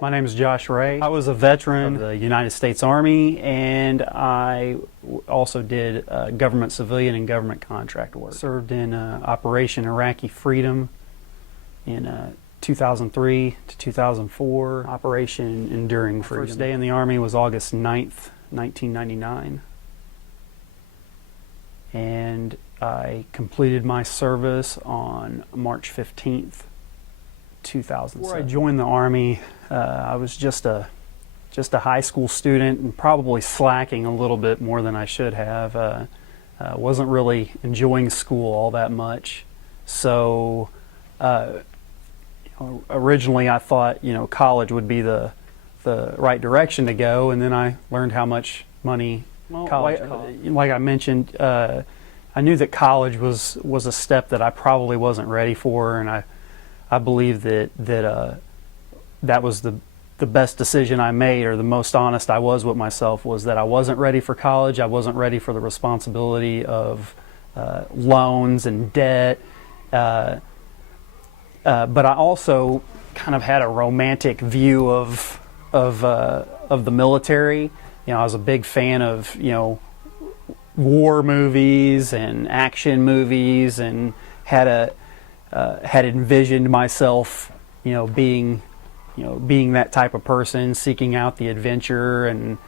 My name is Josh Ray. I was a veteran of the United States Army, and I also did government civilian and government contract work. Served in Operation Iraqi Freedom in 2003 to 2004, Operation Enduring Freedom. My first day in the Army was August 9th, 1999. And I completed my service on March 15th, 2007. Before I joined the Army, I was just a high school student and probably slacking a little bit more than I should have. Wasn't really enjoying school all that much. So originally I thought college would be the right direction to go, and then I learned how much money college cost. Like I mentioned, I knew that college was a step that I probably wasn't ready for, and I believe that was the best decision I made, or the most honest I was with myself, was that I wasn't ready for college. I wasn't ready for the responsibility of loans and debt. But I also kind of had a romantic view of the military. I was a big fan of war movies and action movies, and had envisioned myself being that type of person, seeking out the adventure, and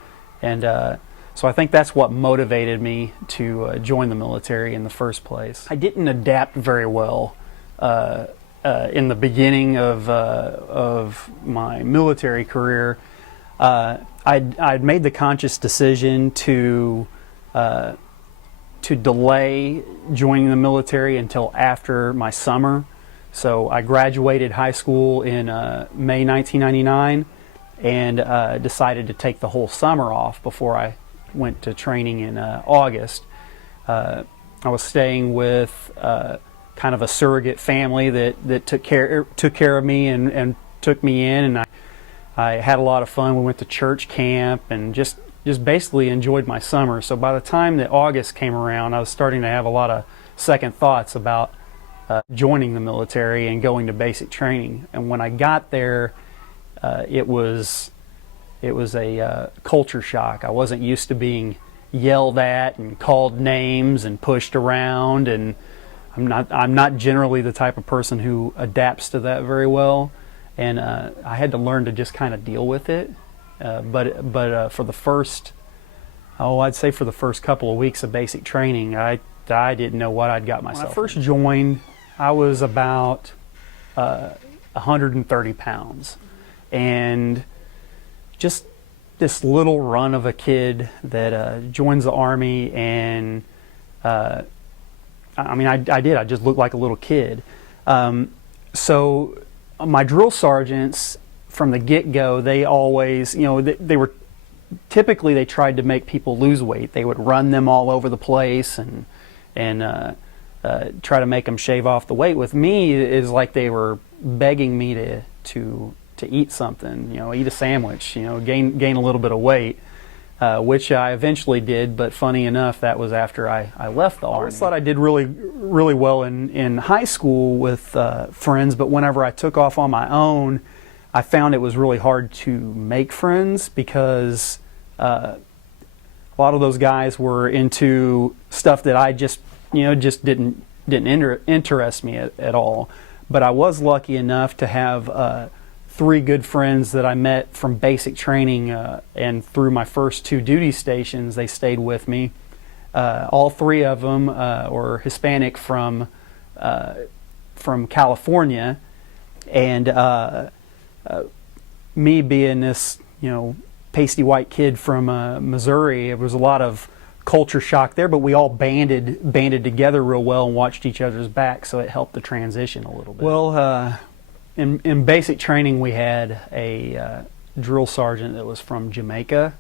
so I think that's what motivated me to join the military in the first place. I didn't adapt very well in the beginning of my military career. I'd made the conscious decision to delay joining the military until after my summer. So I graduated high school in May 1999, and decided to take the whole summer off before I went to training in August. I was staying with kind of a surrogate family that took care of me and took me in, and I had a lot of fun. We went to church camp and just basically enjoyed my summer. So by the time that August came around, I was starting to have a lot of second thoughts about joining the military and going to basic training. And when I got there, it was a culture shock. I wasn't used to being yelled at and called names and pushed around, and I'm not generally the type of person who adapts to that very well, and I had to learn to just kind of deal with it. But for the first, I'd say for the first couple of weeks of basic training, I didn't know what I'd got myself. When I first joined, I was about 130 pounds, and just this little run of a kid that joins the Army, and I just looked like a little kid. So my drill sergeants, from the get-go, they always, they were typically, they tried to make people lose weight. They would run them all over the place and try to make them shave off the weight. With me, is like they were begging me to eat something, eat a sandwich, gain a little bit of weight, which I eventually did. But funny enough, that was after I left the Army. I always thought I did really well in high school with friends, but whenever I took off on my own, I found it was really hard to make friends, because a lot of those guys were into stuff that I just didn't interest me at all. But I was lucky enough to have 3 good friends that I met from basic training, and through my first 2 duty stations, they stayed with me. All 3 of them were Hispanic from California, and me being this pasty white kid from Missouri, it was a lot of culture shock there, but we all banded together real well and watched each other's back, so it helped the transition a little bit. Well, in basic training, we had a drill sergeant that was from Jamaica,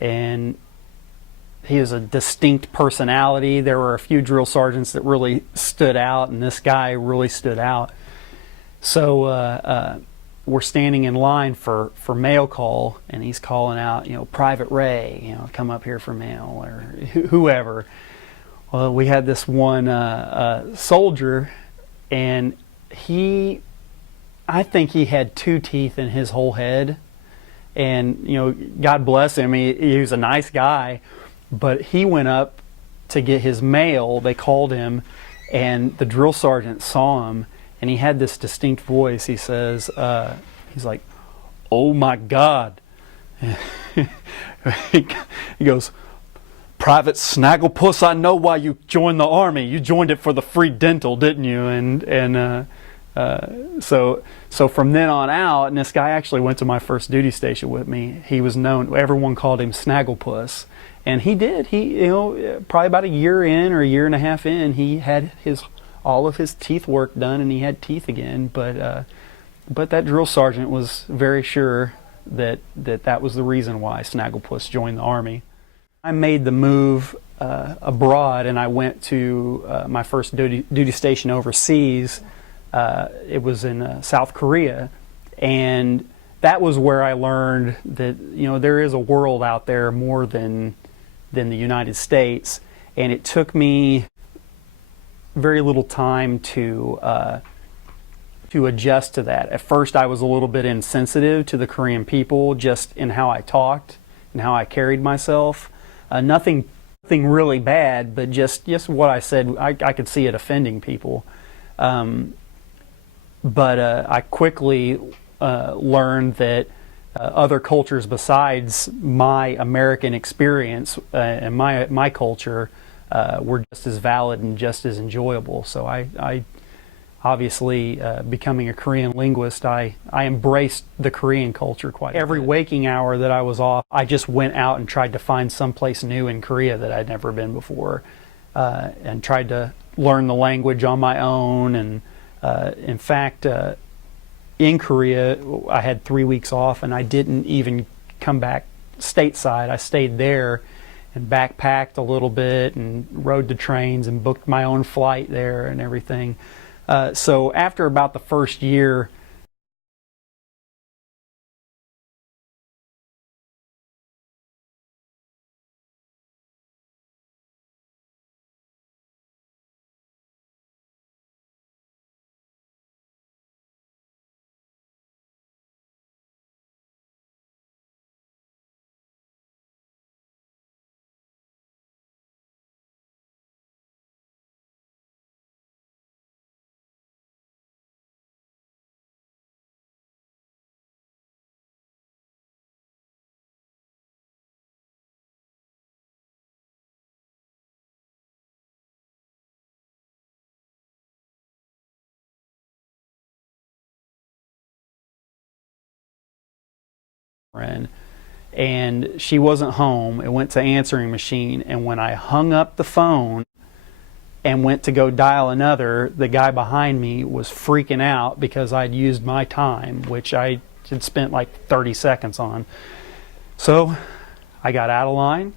and he was a distinct personality. There were a few drill sergeants that really stood out, and this guy really stood out. So we're standing in line for mail call, and he's calling out, Private Ray, come up here for mail, or whoever. Well, we had this one soldier, and he I think he had 2 teeth in his whole head. And, you know, God bless him, he was a nice guy, but he went up to get his mail. They called him, and the drill sergeant saw him, and he had this distinct voice. He says, he's like, "Oh my God." He goes, "Private Snagglepuss, I know why you joined the Army. You joined it for the free dental, didn't you?" So from then on out, and this guy actually went to my first duty station with me. He was known, everyone called him Snagglepuss. And he did. He, you know, probably about a year in or a year and a half in, he had all of his teeth work done, and he had teeth again. But that drill sergeant was very sure that was the reason why Snagglepuss joined the Army. I made the move abroad, and I went to my first duty station overseas. It was in South Korea, and that was where I learned that, you know, there is a world out there more than the United States, and it took me very little time to adjust to that. At first, I was a little bit insensitive to the Korean people, just in how I talked and how I carried myself. Nothing really bad, but just what I said, I could see it offending people. But I quickly learned that other cultures besides my American experience and my culture were just as valid and just as enjoyable. So I obviously, becoming a Korean linguist, I embraced the Korean culture quite a bit. Every waking hour that I was off, I just went out and tried to find someplace new in Korea that I'd never been before, and tried to learn the language on my own. And in fact, in Korea, I had 3 weeks off, and I didn't even come back stateside. I stayed there and backpacked a little bit and rode the trains and booked my own flight there and everything. So after about the first year, and she wasn't home. It went to answering machine, and when I hung up the phone and went to go dial another, the guy behind me was freaking out because I'd used my time, which I had spent like 30 seconds on. So I got out of line,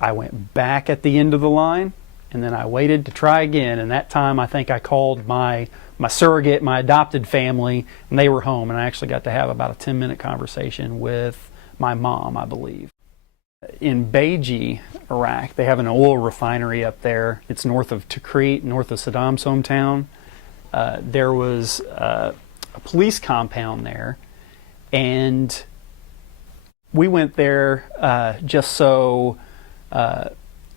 I went back at the end of the line, and then I waited to try again. And that time I think I called my surrogate, my adopted family, and they were home, and I actually got to have about a 10-minute conversation with my mom, I believe. In Beji, Iraq, they have an oil refinery up there. It's north of Tikrit, north of Saddam's hometown. There was a police compound there, and we went there just so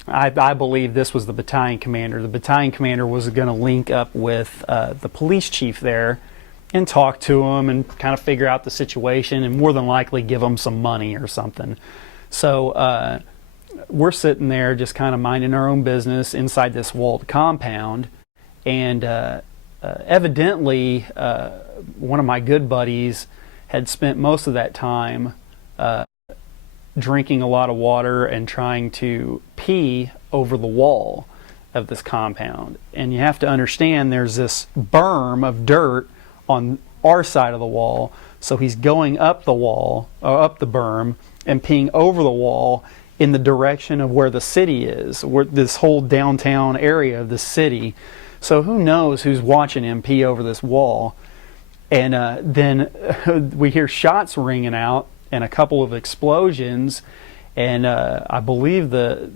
I believe this was the battalion commander. The battalion commander was going to link up with the police chief there and talk to him and kind of figure out the situation and more than likely give him some money or something. So we're sitting there just kind of minding our own business inside this walled compound, and evidently one of my good buddies had spent most of that time drinking a lot of water and trying to pee over the wall of this compound. And you have to understand there's this berm of dirt on our side of the wall, so he's going up the wall, or up the berm, and peeing over the wall in the direction of where the city is, where this whole downtown area of the city. So who knows who's watching him pee over this wall. And then we hear shots ringing out and a couple of explosions, and I believe that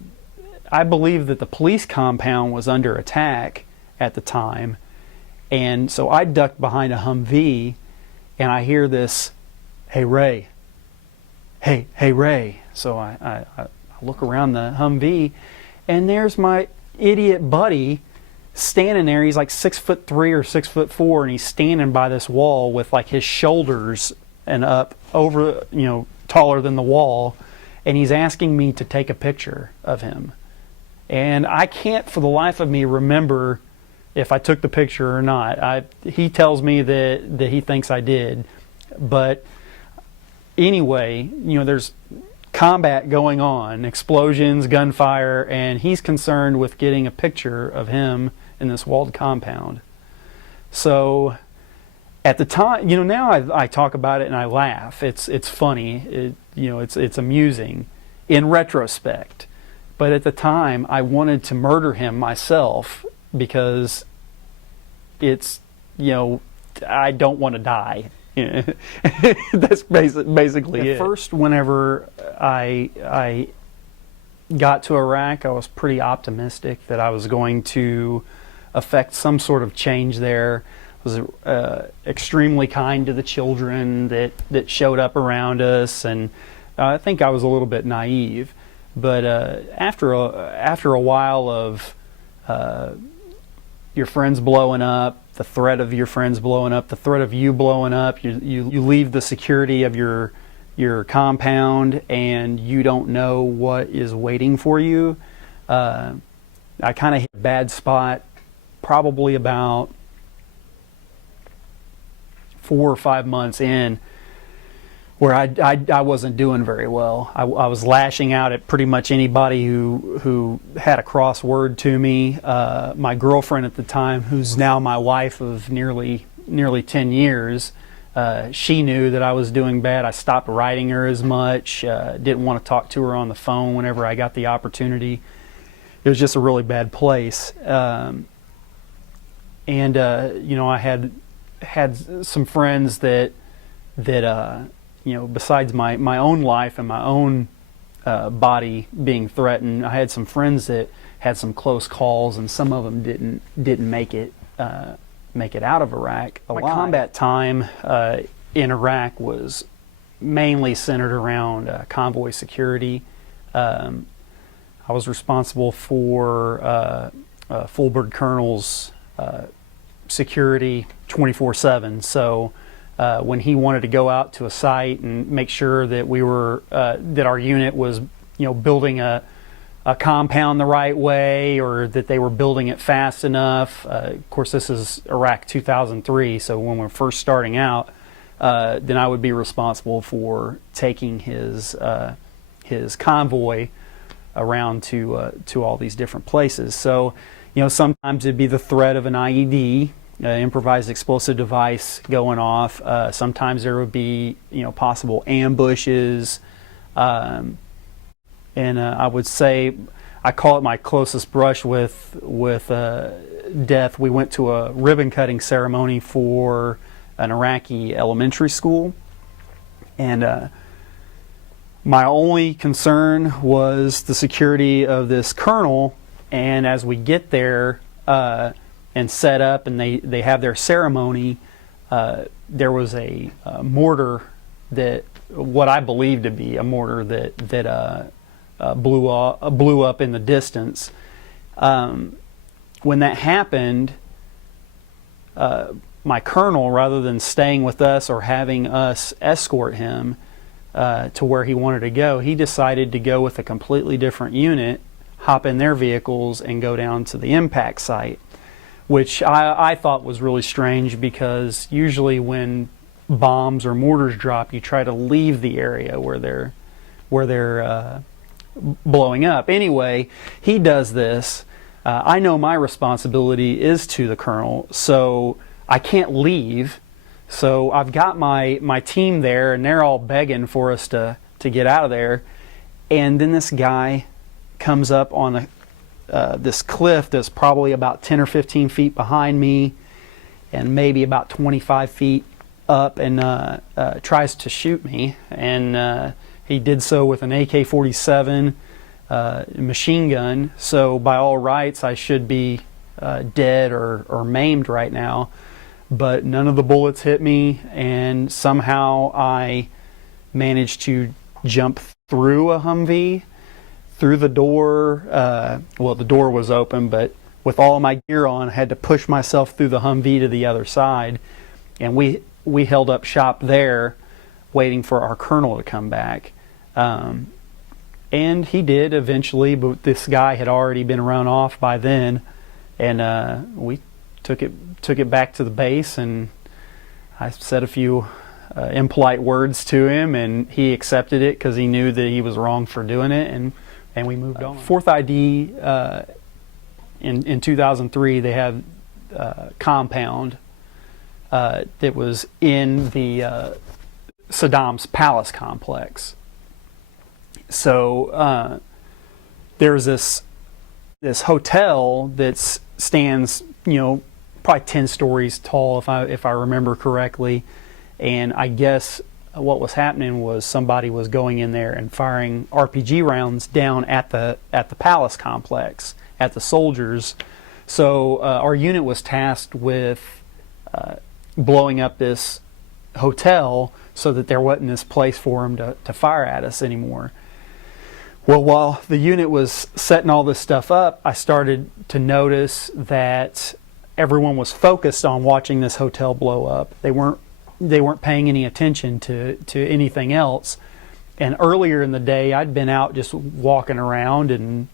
the police compound was under attack at the time, and so I ducked behind a Humvee, and I hear this, "Hey Ray, hey Ray." So I look around the Humvee, and there's my idiot buddy standing there. He's like 6'3" or 6'4", and he's standing by this wall with like his shoulders and up over, taller than the wall, and he's asking me to take a picture of him. And I can't for the life of me remember if I took the picture or not. He tells me that he thinks I did, but anyway, there's combat going on, explosions, gunfire, and he's concerned with getting a picture of him in this walled compound. So at the time, now I talk about it and I laugh. It's funny. It's amusing in retrospect. But at the time, I wanted to murder him myself because it's, I don't want to die. That's basically it. At first, whenever I got to Iraq, I was pretty optimistic that I was going to affect some sort of change there. I was extremely kind to the children that showed up around us, and I think I was a little bit naive. But after a while of your friends blowing up, the threat of your friends blowing up, the threat of you blowing up, you leave the security of your compound and you don't know what is waiting for you. I kind of hit a bad spot probably about 4 or 5 months in, where I wasn't doing very well. I was lashing out at pretty much anybody who had a cross word to me. My girlfriend at the time, who's now my wife of nearly 10 years, she knew that I was doing bad. I stopped writing her as much, didn't want to talk to her on the phone whenever I got the opportunity. It was just a really bad place. I had some friends that besides my own life and my own body being threatened, I had some friends that had some close calls, and some of them didn't make it out of Iraq. My combat time in Iraq was mainly centered around convoy security. I was responsible for Fulbert Colonel's security 24/7. So when he wanted to go out to a site and make sure that we were that our unit was building a compound the right way, or that they were building it fast enough. Of course, this is Iraq 2003, so when we're first starting out, then I would be responsible for taking his convoy around to all these different places. So sometimes it'd be the threat of an IED, improvised explosive device going off. Sometimes there would be possible ambushes, and I would say I call it my closest brush with death. We went to a ribbon cutting ceremony for an Iraqi elementary school, and my only concern was the security of this colonel. And as we get there and set up, and they have their ceremony, there was a mortar that, what I believe to be a mortar that blew up in the distance. When that happened, my colonel, rather than staying with us or having us escort him to where he wanted to go, he decided to go with a completely different unit, hop in their vehicles, and go down to the impact site, which I thought was really strange, because usually when bombs or mortars drop, you try to leave the area where they're blowing up. Anyway, he does this. I know my responsibility is to the colonel, so I can't leave. So I've got my team there, and they're all begging for us to get out of there. And then this guy comes up on this cliff that's probably about 10 or 15 feet behind me, and maybe about 25 feet up, and tries to shoot me. And he did so with an AK-47 machine gun. So by all rights, I should be dead or maimed right now. but none of the bullets hit me, and somehow I managed to jump through a Humvee, through the door. Well, the door was open, but with all my gear on, I had to push myself through the Humvee to the other side, and we held up shop there, waiting for our colonel to come back. And he did eventually, but this guy had already been run off by then, and we took it back to the base, and I said a few impolite words to him, and he accepted it because he knew that he was wrong for doing it, and we moved on. Fourth ID in 2003, they had a compound that was in the Saddam's palace complex. So there's this hotel that stands, probably 10 stories tall, if I remember correctly. And I guess what was happening was somebody was going in there and firing RPG rounds down at the palace complex, at the soldiers. So our unit was tasked with blowing up this hotel so that there wasn't this place for them to fire at us anymore. Well, while the unit was setting all this stuff up, I started to notice that everyone was focused on watching this hotel blow up. They weren't paying any attention to anything else. And earlier in the day, I'd been out just walking around and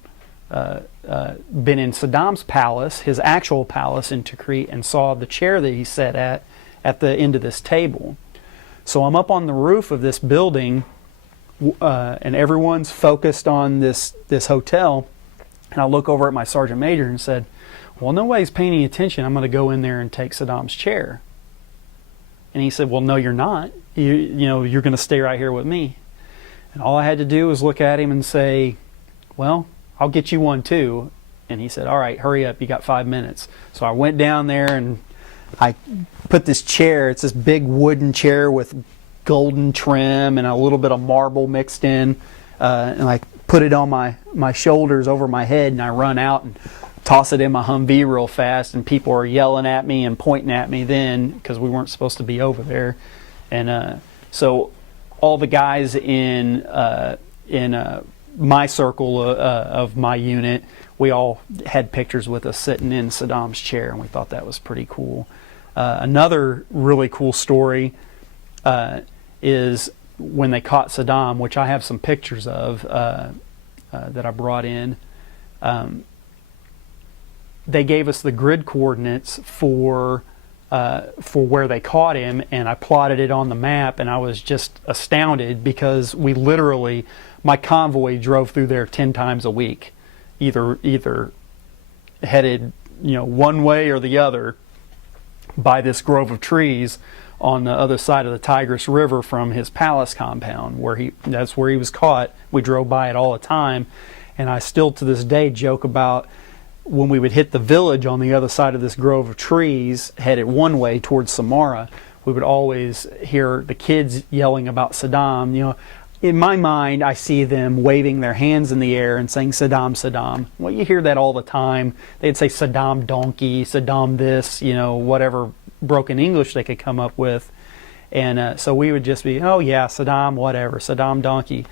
been in Saddam's palace, his actual palace in Tikrit, and saw the chair that he sat at the end of this table. So I'm up on the roof of this building, and everyone's focused on this hotel, and I look over at my sergeant major and said, well, nobody's paying any attention. I'm going to go in there and take Saddam's chair. And he said, well, no, you're not. You're going to stay right here with me. And all I had to do was look at him and say, well, I'll get you one too. And he said, all right, hurry up, you got 5 minutes. So I went down there and I put this chair, it's this big wooden chair with golden trim and a little bit of marble mixed in, and I put it on my shoulders over my head, and I run out and toss it in my Humvee real fast, and people are yelling at me and pointing at me then because we weren't supposed to be over there. And so all the guys in my circle of my unit, we all had pictures with us sitting in Saddam's chair, and we thought that was pretty cool. Another really cool story is when they caught Saddam, which I have some pictures of that I brought in. They gave us the grid coordinates for where they caught him, and I plotted it on the map, and I was just astounded because my convoy drove through there 10 times a week, either headed one way or the other by this grove of trees on the other side of the Tigris River from his palace compound, that's where he was caught. We drove by it all the time, and I still to this day joke about when we would hit the village on the other side of this grove of trees headed one way towards Samarra, we would always hear the kids yelling about Saddam. In my mind, I see them waving their hands in the air and saying Saddam, Saddam. Well, you hear that all the time. They'd say Saddam donkey, Saddam this, whatever broken English they could come up with. And so we would just be, oh yeah, Saddam whatever, Saddam donkey.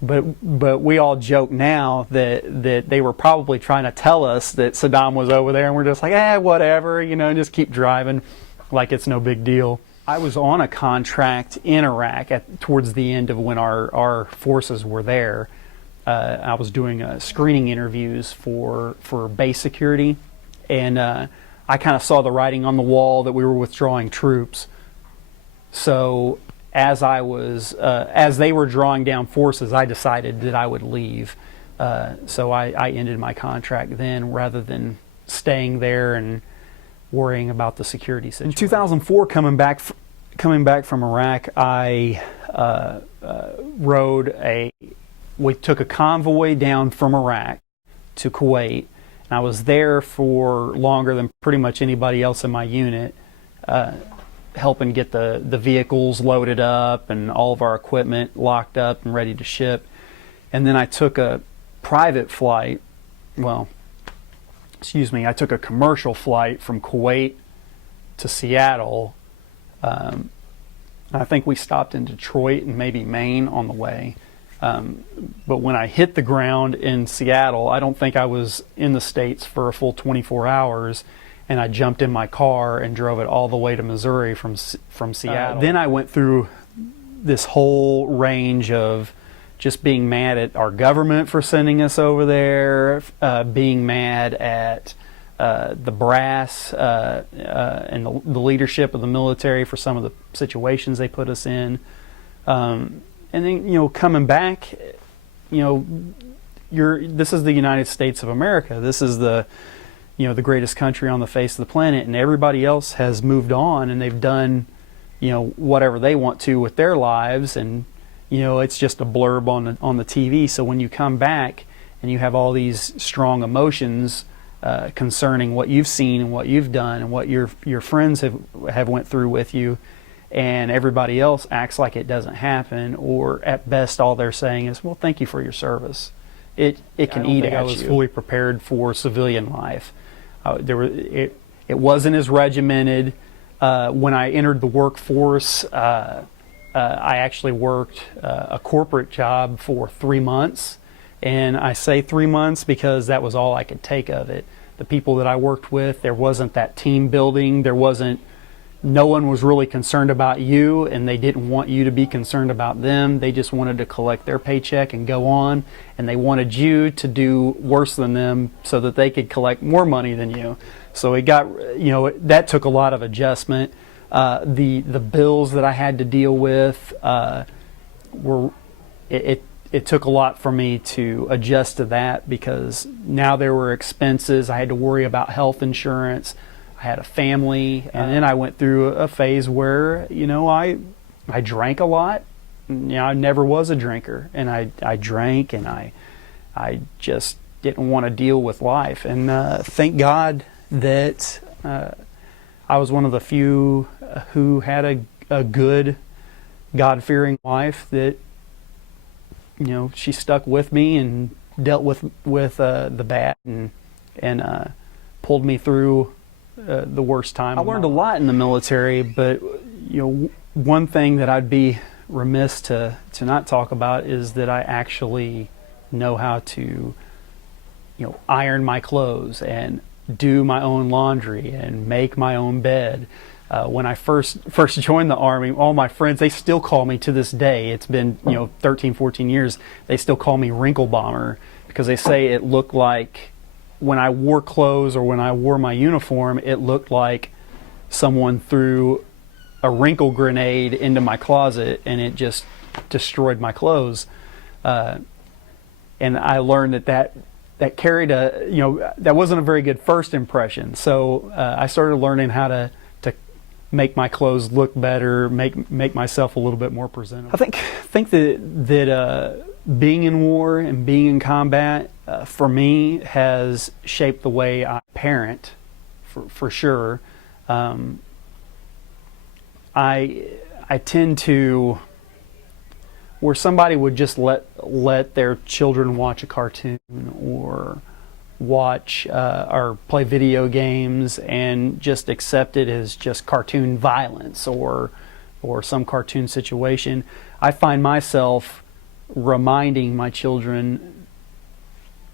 But we all joke now that they were probably trying to tell us that Saddam was over there, and we're just like, whatever, just keep driving like it's no big deal. I was on a contract in Iraq towards the end of when our forces were there. I was doing screening interviews for base security, and I kind of saw the writing on the wall that we were withdrawing troops. So as they were drawing down forces, I decided that I would leave. So I ended my contract then, rather than staying there and worrying about the security situation. In 2004, coming back from Iraq, I we took a convoy down from Iraq to Kuwait, and I was there for longer than pretty much anybody else in my unit, helping get the vehicles loaded up and all of our equipment locked up and ready to ship. And then I took a private flight, I took a commercial flight from Kuwait to Seattle. I think we stopped in Detroit and maybe Maine on the way. But when I hit the ground in Seattle, I don't think I was in the States for a full 24 hours, and I jumped in my car and drove it all the way to Missouri from Seattle. Then I went through this whole range of just being mad at our government for sending us over there, being mad at the brass and the leadership of the military for some of the situations they put us in. And then, coming back, this is the United States of America. This is the greatest country on the face of the planet, and everybody else has moved on and they've done, whatever they want to with their lives, and it's just a blurb on the TV. So when you come back and you have all these strong emotions concerning what you've seen and what you've done and what your friends have went through with you, and everybody else acts like it doesn't happen, or at best all they're saying is, well, thank you for your service. It can eat at you. I was fully prepared for civilian life. It wasn't as regimented. When I entered the workforce, I actually worked a corporate job for 3 months. And I say 3 months because that was all I could take of it. The people that I worked with, there wasn't that team building. No one was really concerned about you, and they didn't want you to be concerned about them. They just wanted to collect their paycheck and go on, and they wanted you to do worse than them so that they could collect more money than you. So that took a lot of adjustment. The bills that I had to deal with it took a lot for me to adjust to that, because now there were expenses. I had to worry about health insurance. I had a family, and then I went through a phase where, I drank a lot. I never was a drinker, and I drank, and I just didn't want to deal with life. And thank God that I was one of the few who had a good, God-fearing wife that, she stuck with me and dealt with the bad and pulled me through the worst time. I learned a lot in the military, but one thing that I'd be remiss to not talk about is that I actually know how to iron my clothes and do my own laundry and make my own bed. When I first joined the Army, all my friends, they still call me to this day. It's been 13, 14 years. They still call me Wrinkle Bomber, because they say it looked like, when I wore clothes or when I wore my uniform, it looked like someone threw a wrinkle grenade into my closet and it just destroyed my clothes. And I learned that carried that wasn't a very good first impression. So I started learning how to make my clothes look better, make myself a little bit more presentable. I think that being in war and being in combat, for me, has shaped the way I parent, for sure. I tend to, where somebody would just let their children watch a cartoon or watch or play video games and just accept it as just cartoon violence or some cartoon situation, I find myself reminding my children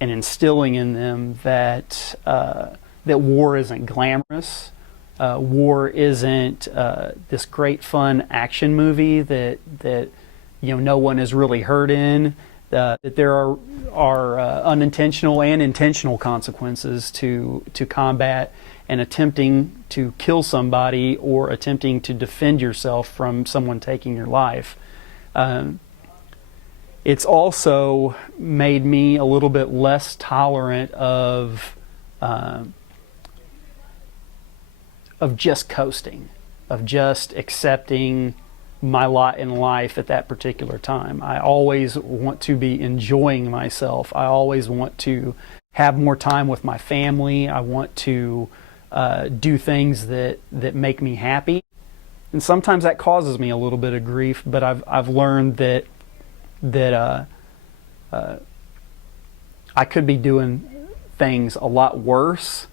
and instilling in them that war isn't glamorous. War isn't this great fun action movie that no one is really hurt in. That there are unintentional and intentional consequences to combat and attempting to kill somebody or attempting to defend yourself from someone taking your life. It's also made me a little bit less tolerant of just coasting, of just accepting my lot in life at that particular time. I always want to be enjoying myself. I always want to have more time with my family. I want to do things that make me happy. And sometimes that causes me a little bit of grief, but I've learned that I could be doing things a lot worse,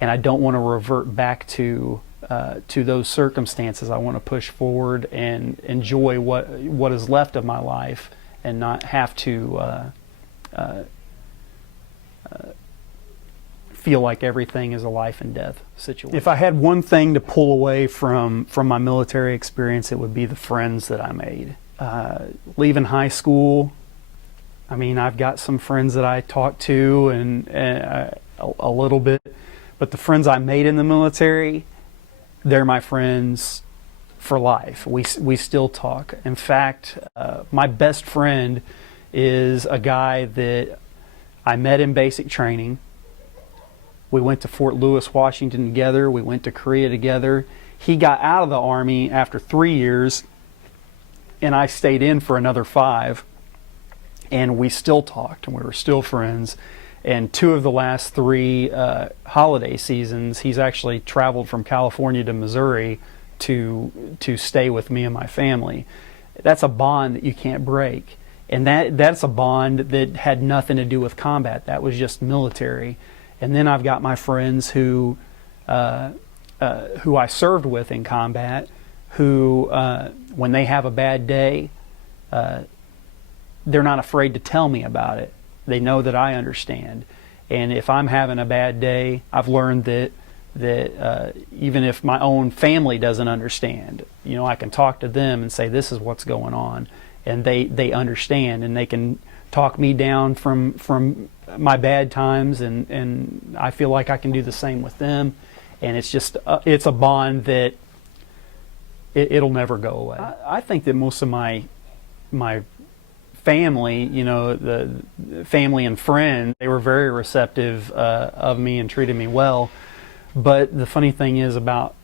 and I don't want to revert back to to those circumstances. I want to push forward and enjoy what is left of my life, and not have to feel like everything is a life and death situation. If I had one thing to pull away from my military experience, it would be the friends that I made. Leaving high school, I mean, I've got some friends that I talk to and a little bit, but the friends I made in the military, they're my friends for life. We still talk. In fact, my best friend is a guy that I met in basic training. We went to Fort Lewis, Washington together. We went to Korea together. He got out of the Army after 3 years, and I stayed in for another 5. And we still talked, and we were still friends. And 2 of the last 3 holiday seasons, he's actually traveled from California to Missouri to stay with me and my family. That's a bond that you can't break. And that's a bond that had nothing to do with combat. That was just military. And then I've got my friends who I served with in combat, who when they have a bad day, they're not afraid to tell me about it. They know that I understand. And if I'm having a bad day, I've learned that even if my own family doesn't understand, I can talk to them and say, this is what's going on. And they understand, and they can talk me down from my bad times, and I feel like I can do the same with them. And it's just it's a bond that it'll never go away. I think that most of my family, the family and friends, they were very receptive of me and treated me well. But the funny thing is about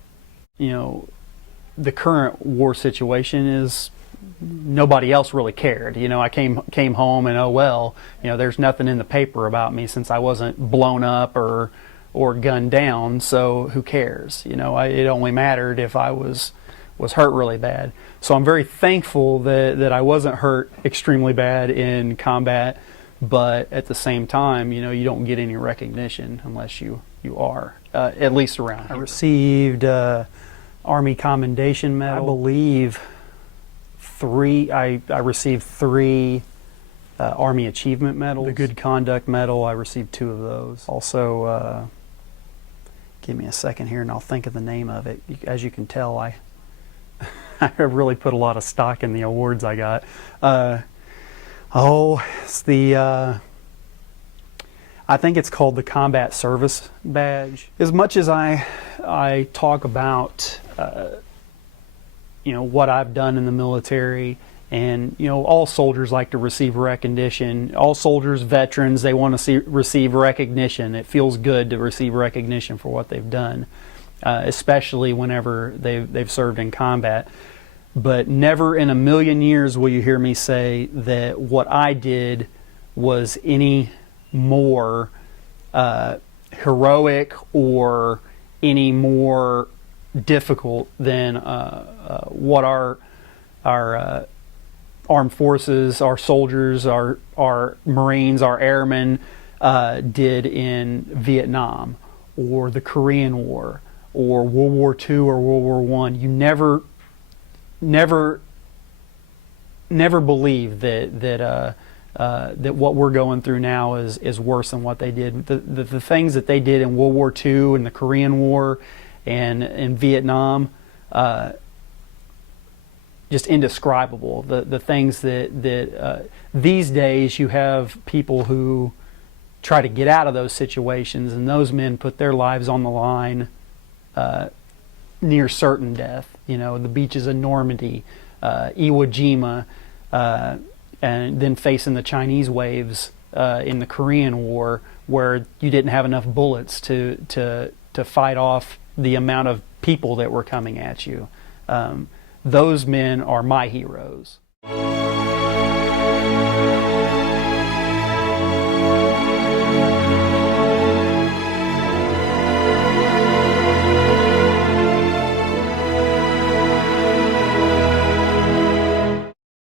the current war situation is nobody else really cared. I came home and, oh well, there's nothing in the paper about me since I wasn't blown up or gunned down, so who cares? It only mattered if I was hurt really bad. So I'm very thankful that I wasn't hurt extremely bad in combat, but at the same time, you don't get any recognition unless you are, at least around here. I received Army Commendation Medal. I believe 3. I received 3 Army Achievement Medals. The Good Conduct Medal, I received 2 of those. Also, give me a second here and I'll think of the name of it. As you can tell, I really put a lot of stock in the awards I got. It's the I think it's called the Combat Service Badge. As much as I talk about what I've done in the military, and all soldiers like to receive recognition. All soldiers, veterans, they want to receive recognition. It feels good to receive recognition for what they've done, especially whenever they've served in combat. But never in a million years will you hear me say that what I did was any more heroic or any more difficult than what our armed forces, our soldiers, our Marines, our airmen did in Vietnam or the Korean War or World War II or World War I. You never believe that what we're going through now is worse than what they did. The things that they did in World War II and the Korean War and in Vietnam, just indescribable. The things that these days you have people who try to get out of those situations, and those men put their lives on the line near certain death. The beaches of Normandy, Iwo Jima, and then facing the Chinese waves in the Korean War, where you didn't have enough bullets to fight off the amount of people that were coming at you. Those men are my heroes.